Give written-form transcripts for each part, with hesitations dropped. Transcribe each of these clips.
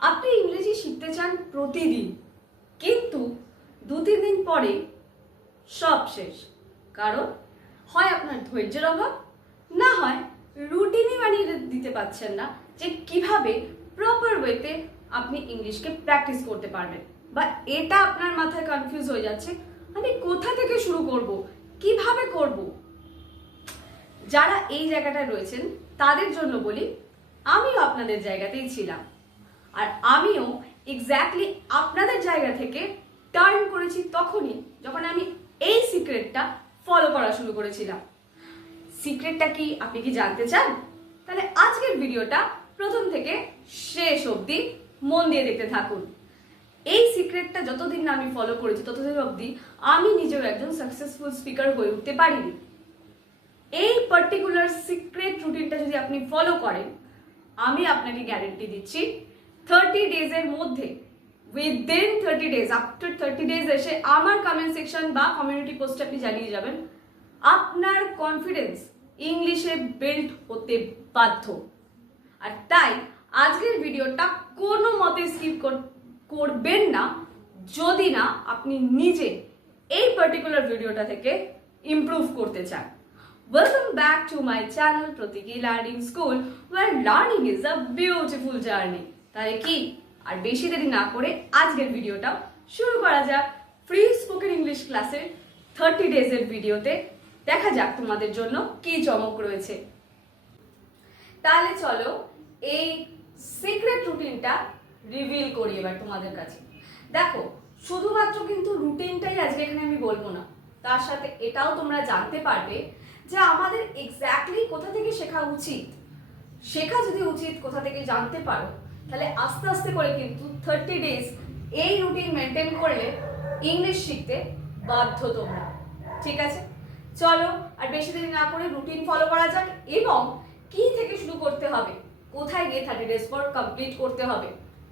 আপনি ইংরেজি শিখতে চান প্রতিদিন, কিন্তু 2-3 দিন পরে সব শেষ। কারণ হয় আপনার ধৈর্যের অভাব, না হয় রুটিনই বানিয়ে দিতে পারছেন না যে কিভাবে প্রপার ওয়েতে আপনি ইংলিশকে প্র্যাকটিস করতে পারবেন। বা এটা আপনার মাথায় কনফিউজ হয়ে যাচ্ছে, আমি কোথা থেকে শুরু করব, কিভাবে করব। যারা এই জায়গাটায় রয়েছেন তাদের জন্য বলি, আমিও আপনাদের জায়গাতেই ছিলাম। আর আমিও এক্স্যাক্টলি আপনাদের জায়গা থেকে টার্ন করেছি তখনই যখন আমি এই সিক্রেটটা ফলো করা শুরু করেছিলাম। সিক্রেটটা কি আপনি কি জানতে চান? তাহলে আজকের ভিডিওটা প্রথম থেকে শেষ অবধি মন দিয়ে দেখতে থাকুন। এই সিক্রেটটা যতদিন না আমি ফলো করেছি ততদিন অবধি আমি নিজেও একজন সাকসেসফুল স্পিকার হয়ে উঠতে পারিনি। এই পার্টিকুলার সিক্রেট রুটিনটা যদি আপনি ফলো করেন, আমি আপনাকে গ্যারেন্টি দিচ্ছি 30 ডেজের মধ্যে, উইদিন 30 ডেজ, আফটার 30 ডেজ এসে আমার কমেন্ট সেকশন বা কমিউনিটি পোস্টে আপনি জানিয়ে যাবেন আপনার কনফিডেন্স ইংলিশে বিল্ড হতে বাধ্য। আর তাই আজকের ভিডিওটা কোনো মতে স্কিপ করবেন না যদি না আপনি নিজে এই পার্টিকুলার ভিডিওটা থেকে ইমপ্রুভ করতে চান। Welcome back to my channel Pratiki Learning School, where learning is a beautiful journey. তাহলে কি আর বেশি দেরি না করে আজকের ভিডিওটা শুরু করা যাক। ফ্রি স্পোকেন ইংলিশ ক্লাসের 30 ডেজের ভিডিওতে দেখা যাক তোমাদের জন্য কি চমক রয়েছে। তাহলে চলো এই সিক্রেট রুটিনটা রিভিল করি এবার তোমাদের কাছে। দেখো, শুধুমাত্র কিন্তু রুটিনটাই আজকে এখানে আমি বলবো না, তার সাথে এটাও তোমরা জানতে পারবে যে আমাদের এক্স্যাক্টলি কোথা থেকে শেখা উচিত। শেখা যদি উচিত কোথা থেকে জানতে পারো, তাহলে আস্তে আস্তে করে কিন্তু 30 ডেজ এই রুটিন মেনটেন করলে ইংলিশ শিখতে বাধ্য তোমরা। ঠিক আছে, চলো আর বেশি দেরি না করে রুটিন ফলো করা যাক এবং কি থেকে শুরু করতে হবে, কোথায় গিয়ে 30 ডেজ পর কমপ্লিট করতে হবে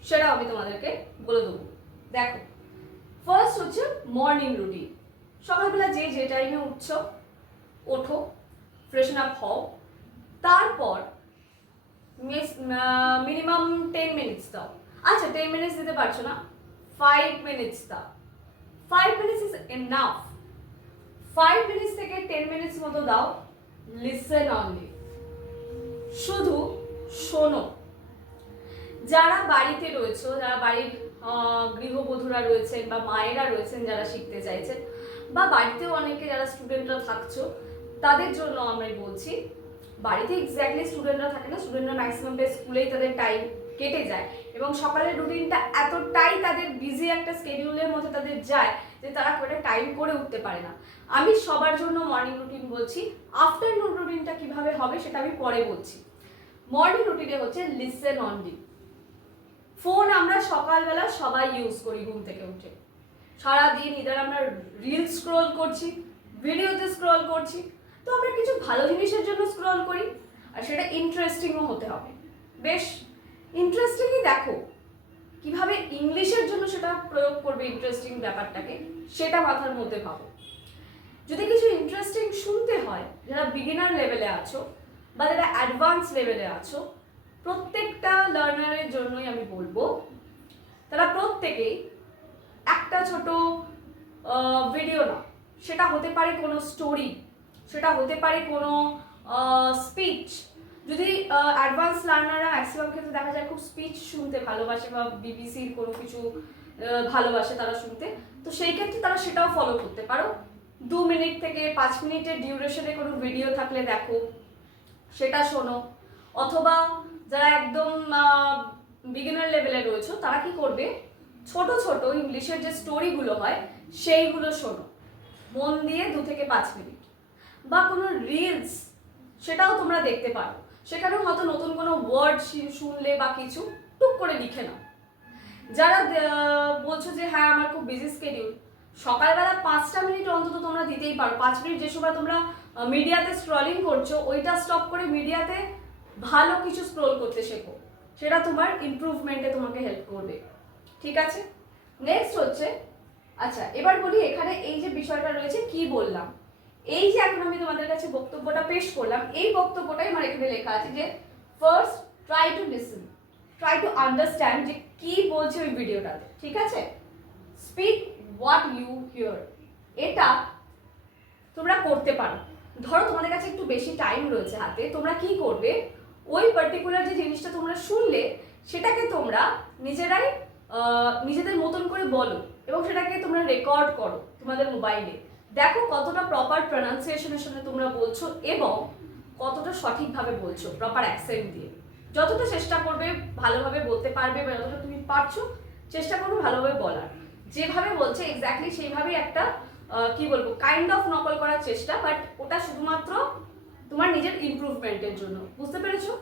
সেটাও আমি তোমাদেরকে বলে দেবো। দেখো, ফার্স্ট হচ্ছে মর্নিং রুটিন। সকালবেলা যে টাইমে উঠছো, ওঠো, ফ্রেশন আপ হও, তারপর মিনিমাম 10 মিনিটস দাও। আচ্ছা 10 মিনিটস দিতে পারছো না, 5 মিনিটস দাও। 5 মিনিটস ইজ এনাফ। 5 মিনিটস থেকে 10 মিনিটস মতো দাও লিসেন অনলি, শুধু শোনো। যারা বাড়িতে রয়েছে, যারা বাড়ির গৃহবধূরা রয়েছেন বা মায়েরা রয়েছেন যারা শিখতে চাইছেন, বা বাড়িতেও অনেকে যারা স্টুডেন্টরা থাকছো, তাদের জন্য আমরা বলছি, বাড়িতে এক্স্যাক্টলি স্টুডেন্টরা থাকে না, স্টুডেন্টরা ম্যাক্সিমামটা স্কুলেই তাদের টাইম কেটে যায় এবং সকালের রুটিনটা এতটাই তাদের বিজি একটা স্কেডিউলের মধ্যে তাদের যায় যে তারা করে টাইম করে উঠতে পারে না। আমি সবার জন্য মর্নিং রুটিন বলছি, আফটারনুন রুটিনটা কিভাবে হবে সেটা আমি পরে বলছি। মর্নিং রুটিনে হচ্ছে লিসেন অনলি। ফোন আমরা সকালবেলা সবাই ইউজ করি, ঘুম থেকে উঠে সারাদিন ইদার আমরা রিল স্ক্রল করছি, ভিডিওতে স্ক্রল করছি, তো আমরা কিছু ভালো জিনিসের জন্য স্ক্রল করি, আর সেটা ইন্টারেস্টিংও হতে হবে। বেশ ইন্টারেস্টিংই দেখো, কিভাবে ইংলিশের জন্য সেটা প্রয়োগ করবে ইন্টারেস্টিং ব্যাপারটাকে, সেটা মাথার মধ্যে ভাবো। যদি কিছু ইন্টারেস্টিং শুনতে হয়, যারা বিগিনার লেভেলে আছো বা যারা অ্যাডভান্স লেভেলে আছো, প্রত্যেকটা লার্নারের জন্যই আমি বলবো তারা প্রত্যেকেই একটা ছোট ভিডিও না, সেটা হতে পারে কোনো স্টোরি, সেটা হতে পারে কোনো স্পিচ। যদি অ্যাডভান্স লার্নাররা ম্যাক্সিমাম ক্ষেত্রে দেখা যায় খুব স্পিচ শুনতে ভালোবাসে বা বিবিসির কোনো কিছু ভালোবাসে তারা শুনতে, তো সেই ক্ষেত্রে তারা সেটাও ফলো করতে পারো। 2 মিনিট থেকে 5 মিনিটের ডিউরেশনে কোনো ভিডিও থাকলে দেখো, সেটা শোনো। অথবা যারা একদম বিগিনার লেভেলে রয়েছে তারা কি করবে, ছোট ছোট ইংলিশের যে স্টোরিগুলো হয় সেইগুলো শোনো মন দিয়ে 2 থেকে 5 মিনিট। বা কোনো রিলস, সেটাও তোমরা দেখতে পারো, সেখানেও হয়তো নতুন কোনো ওয়ার্ড শুনলে বা কিছু টুক করে লিখে নাও। যারা বলছো যে হ্যাঁ আমার খুব বিজি স্কেডিউল, সকালবেলা 5টা মিনিট অন্তত তোমরা দিতেই পারো। 5 মিনিট যে সময় তোমরা মিডিয়াতে স্ক্রলিং করছো, ওইটা স্টপ করে মিডিয়াতে ভালো কিছু স্ক্রল করতে শেখো, সেটা তোমার ইমপ্রুভমেন্টে তোমাকে হেল্প করবে। ঠিক আছে, নেক্সট হচ্ছে, আচ্ছা এবার বলি এখানে এই যে বিষয়টা রয়েছে কি বললাম, এই যে এখন আমি তোমাদের কাছে বক্তব্যটা পেশ করলাম, এই বক্তব্যটাই আমার এখানে লেখা আছে যে first try to listen. Try to understand যে কি বলছে ওই ভিডিওটাতে, ঠিক আছে? স্পিক হোয়াট ইউ হিয়ার, এটা তোমরা করতে পারো। ধরো তোমাদের কাছে একটু বেশি টাইম রয়েছে হাতে, তোমরা কি করবে, ওই পার্টিকুলার যে জিনিসটা তোমরা শুনলে সেটাকে তোমরা নিজেরাই নিজেদের মতন করে বলো এবং সেটাকে তোমরা রেকর্ড করো তোমাদের মোবাইলে। দেখো কতটা প্রপার প্রনাউন্সিয়েশনের সঙ্গে তোমরা বলছো এবং কতটা সঠিকভাবে বলছো, প্রপার অ্যাকসেন্ট দিয়ে। যতটা চেষ্টা করবে ভালোভাবে বলতে পারবে বা যতটা তুমি পারছো চেষ্টা করবে ভালোভাবে বলার। যেভাবে বলছে এক্স্যাক্টলি সেইভাবেই একটা কি বলবো কাইন্ড অফ নকল করার চেষ্টা, বাট ওটা শুধুমাত্র তোমার নিজের ইমপ্রুভমেন্টের জন্য। বুঝতে পেরেছো?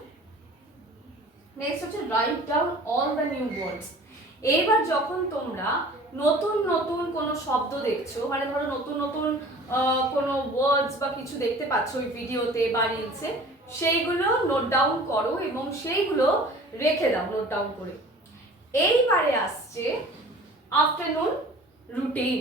নেক্সট হচ্ছে write down all the new words. এইবার যখন তোমরা নতুন নতুন কোনো শব্দ দেখছো, মানে ধরো নতুন নতুন কোনো ওয়ার্ডস বা কিছু দেখতে পাচ্ছ ওই ভিডিওতে বা রিলসে, সেইগুলো নোট ডাউন করো এবং সেইগুলো রেখে দাও নোট ডাউন করে। এইবারে আসছে আফটারনুন রুটিন।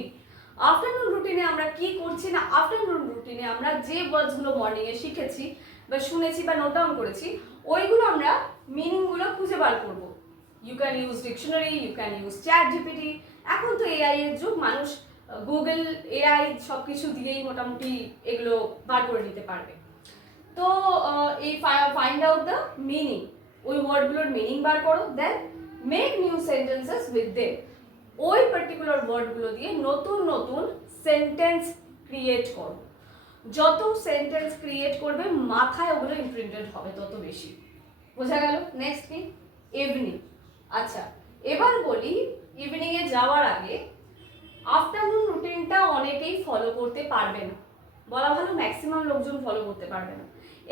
আফটারনুন রুটিনে আমরা কি করছি না, আফটারনুন রুটিনে আমরা যে ওয়ার্ডসগুলো মর্নিংয়ে শিখেছি বা শুনেছি বা নোট ডাউন করেছি, ওইগুলো আমরা মিনিংগুলো খুঁজে বার করবো। You can use dictionary, you can use ChatGPT. এখন তো এআই এর যুগ, মানুষ গুগল এআই সব কিছু দিয়েই মোটামুটি এগুলো বার করে নিতে পারবে। তো এই ফাইন্ড আউট দ্য মিনিং, ওই ওয়ার্ডগুলোর মিনিং বার করো, then make new sentences with them. ওই পার্টিকুলার ওয়ার্ডগুলো দিয়ে নতুন নতুন সেন্টেন্স ক্রিয়েট করো। যত সেন্টেন্স ক্রিয়েট করবে মাথায় ওগুলো ইমপ্রিন্টেড হবে তত বেশি। বোঝা গেল? নেক্সট কি? ইভিনিং। আচ্ছা, এবার বলি ইভিনিংয়ে যাওয়ার আগে আফটারনুন রুটিনটা অনেকেই ফলো করতে পারবে না, বলা ভালো ম্যাক্সিমাম লোকজন ফলো করতে পারবে না,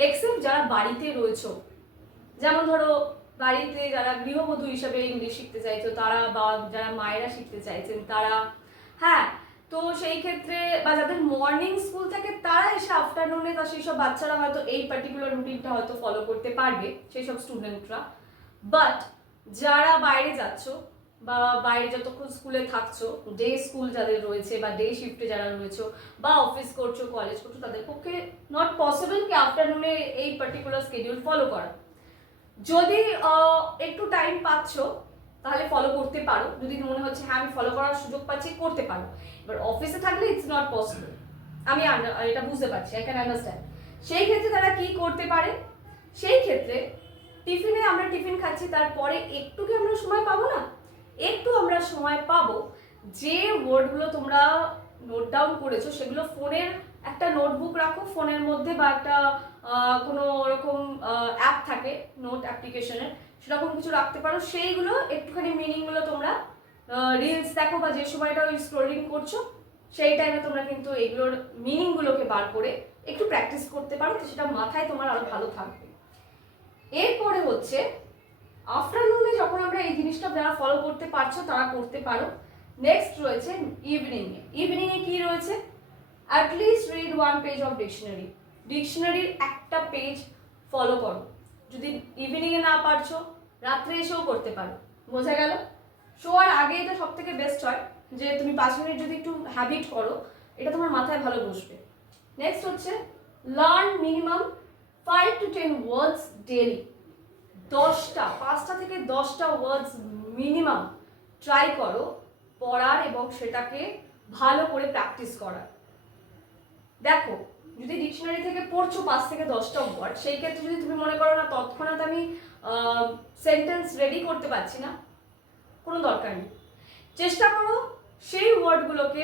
এক্সেপ্ট যারা বাড়িতে রয়েছো। যেমন ধরো বাড়িতে যারা গৃহবধূ হিসাবে ইংলিশ শিখতে চাইছো তারা, বা যারা মায়েরা শিখতে চাইছেন তারা, হ্যাঁ। তো সেই ক্ষেত্রে বা যাদের মর্নিং স্কুল থাকে তারা এসে আফটারনুনে, তা সেই সব বাচ্চারা হয়তো এই পার্টিকুলার রুটিনটা হয়তো ফলো করতে পারবে, সেই সব স্টুডেন্টরা। বাট যারা বাইরে যাচ্ছ বা বাইরে যতক্ষণ স্কুলে থাকছো, ডে স্কুল যাদের রয়েছে বা ডে শিফটে যারা রয়েছে বা অফিস করছো, কলেজ করছো, তাদের পক্ষে নট পসিবল কি আফটারনুনে এই পার্টিকুলার স্কেডিউল ফলো করা। যদি একটু টাইম পাচ্ছ তাহলে ফলো করতে পারো, যদি মনে হচ্ছে হ্যাঁ আমি ফলো করার সুযোগ পাচ্ছি করতে পারো। এবার অফিসে থাকলে ইটস নট পসিবল, আমি এটা বুঝতে পারছি, আই ক্যান আন্ডারস্ট্যান্ড। সেই ক্ষেত্রে তারা কি করতে পারে, সেই ক্ষেত্রে টিফিনে আমরা টিফিন খাচ্ছি, তারপরে একটু কি আমরা সময় পাবো না? একটু আমরা সময় পাবো, যে ওয়ার্ডগুলো তোমরা নোট ডাউন করেছো সেগুলো ফোনের একটা নোটবুক রাখো ফোনের মধ্যে, বা একটা কোনো ওরকম অ্যাপ থাকে নোট অ্যাপ্লিকেশনের, সেরকম কিছু রাখতে পারো। সেইগুলো একটুখানি মিনিংগুলো তোমরা রিলস দেখো বা যে সময়টা ওই স্ক্রলিং করছো সেই টাইমে তোমরা কিন্তু এগুলোর মিনিংগুলোকে বার করে একটু প্র্যাকটিস করতে পারো, তো সেটা মাথায় তোমার আরো ভালো থাকবে। এরপরে হচ্ছে আফটারনুনে যখন আমরা এই জিনিসটা যারা ফলো করতে পারছো তারা করতে পারো। নেক্সট রয়েছে ইভিনিংয়ে। ইভিনিংয়ে কি রয়েছে? অ্যাটলিস্ট রিড 1 পেজ অফ ডিকশনারি। ডিকশনারির একটা পেজ ফলো করো। যদি ইভিনিংয়ে না পারছো রাত্রে এসেও করতে পারো। বোঝা গেল? শোয়ার আগে এটা সব থেকে বেস্ট হয় যে তুমি 5 মিনিট যদি একটু হ্যাবিট করো, এটা তোমার মাথায় ভালো বসবে। নেক্সট হচ্ছে learn minimum 5 to 10 words daily. 5টা থেকে 10টা ওয়ার্ডস মিনিমাম ট্রাই করো পড়ার এবং সেটাকে ভালো করে প্র্যাকটিস করার। দেখো যদি ডিকশনারি থেকে পড়ছো 5 থেকে 10টা ওয়ার্ড, সেই ক্ষেত্রে যদি তুমি মনে করো না তৎক্ষণাৎ আমি সেন্টেন্স রেডি করতে পারছি না, কোনো দরকার নেই। চেষ্টা করো সেই ওয়ার্ডগুলোকে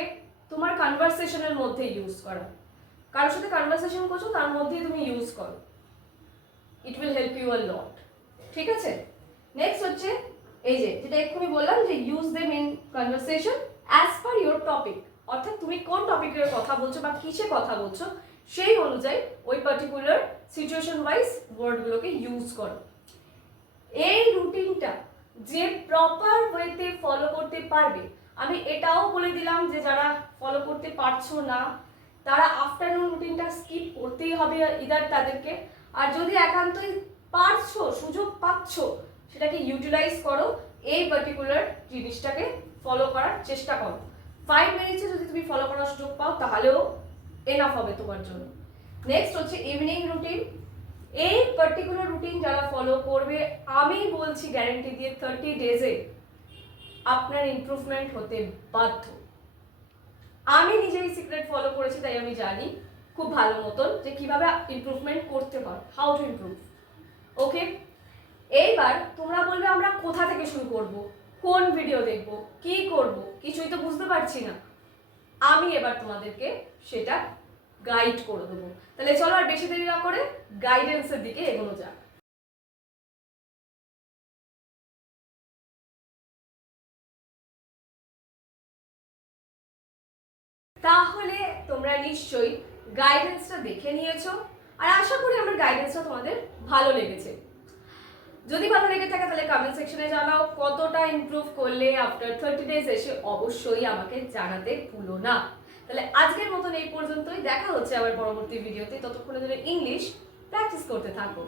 তোমার কনভারসেশনের মধ্যে ইউজ করা। কারোর সাথে কনভারসেশন করছো তার মধ্যেই তুমি ইউজ করো, it will help you a lot. ঠিক আছে? নেক্সট হচ্ছে এই যেটা এক্ষুনি বললাম যে use them in conversation as per your topic, অর্থাৎ তুমি কোন টপিকের কথা বলছো বা কিসে কথা বলছো সেই অনুযায়ী ওই পার্টিকুলার সিচুয়েশন ওয়াইজ ওয়ার্ডগুলোকে ইউজ করো। এই রুটিনটা যে প্রপার ওয়েতে ফলো করতে পারবে, আমি এটাও বলে দিলাম যে যারা ফলো করতে পারছো না তারা আফটারনুন রুটিনটা স্কিপ করতেই হবে ইদার তাদেরকে। আর যদি একান্তই পারছো, সুযোগ পাচ্ছ, সেটাকে ইউটিলাইজ করো, এই পার্টিকুলার জিনিসটাকে ফলো করার চেষ্টা করো। 5 মিনিটসে যদি তুমি ফলো করার সুযোগ পাও তাহলেও এনাফ হবে তোমার জন্য। নেক্সট হচ্ছে ইভিনিং রুটিন। এই পার্টিকুলার রুটিন যারা ফলো করবে, আমি বলছি গ্যারেন্টি দিয়ে 30 ডেজে আপনার ইমপ্রুভমেন্ট হতে বাধ্য। আমি নিজেই সিক্রেট ফলো করেছি, তাই আমি জানি খুব ভালো মতন যে কিভাবে ইমপ্রুভমেন্ট করতে হয়, হাউ টু ইমপ্রুভ। ওকে, এইবার তোমরা বলবে আমরা কোথা থেকে শুরু করব, কোন ভিডিও দেখব, কি করব, কিছুই তো বুঝতে পারছি না। আমি এবার তোমাদেরকে সেটা গাইড করে দেবো। তাহলে চলো আর বেশি দেরি না করে গাইডেন্সের দিকে এগোনো যাক। তাহলে তোমরা নিশ্চয়ই গাইডেন্সটা দেখে নিয়েছো, আর আশা করি আমার গাইডেন্সটা তোমাদের ভালো লেগেছে। যদি ভালো লেগে থাকে তাহলে কমেন্ট সেকশনে জানাও কতটা ইমপ্রুভ করলে আফটার 30 ডেজ, এসে অবশ্যই আমাকে জানাতে ভুলো না। তাহলে আজকের মতন এই পর্যন্তই, দেখা হচ্ছে আবার পরবর্তী ভিডিওতে। ততক্ষণের জন্য ইংলিশ প্র্যাকটিস করতে থাকো।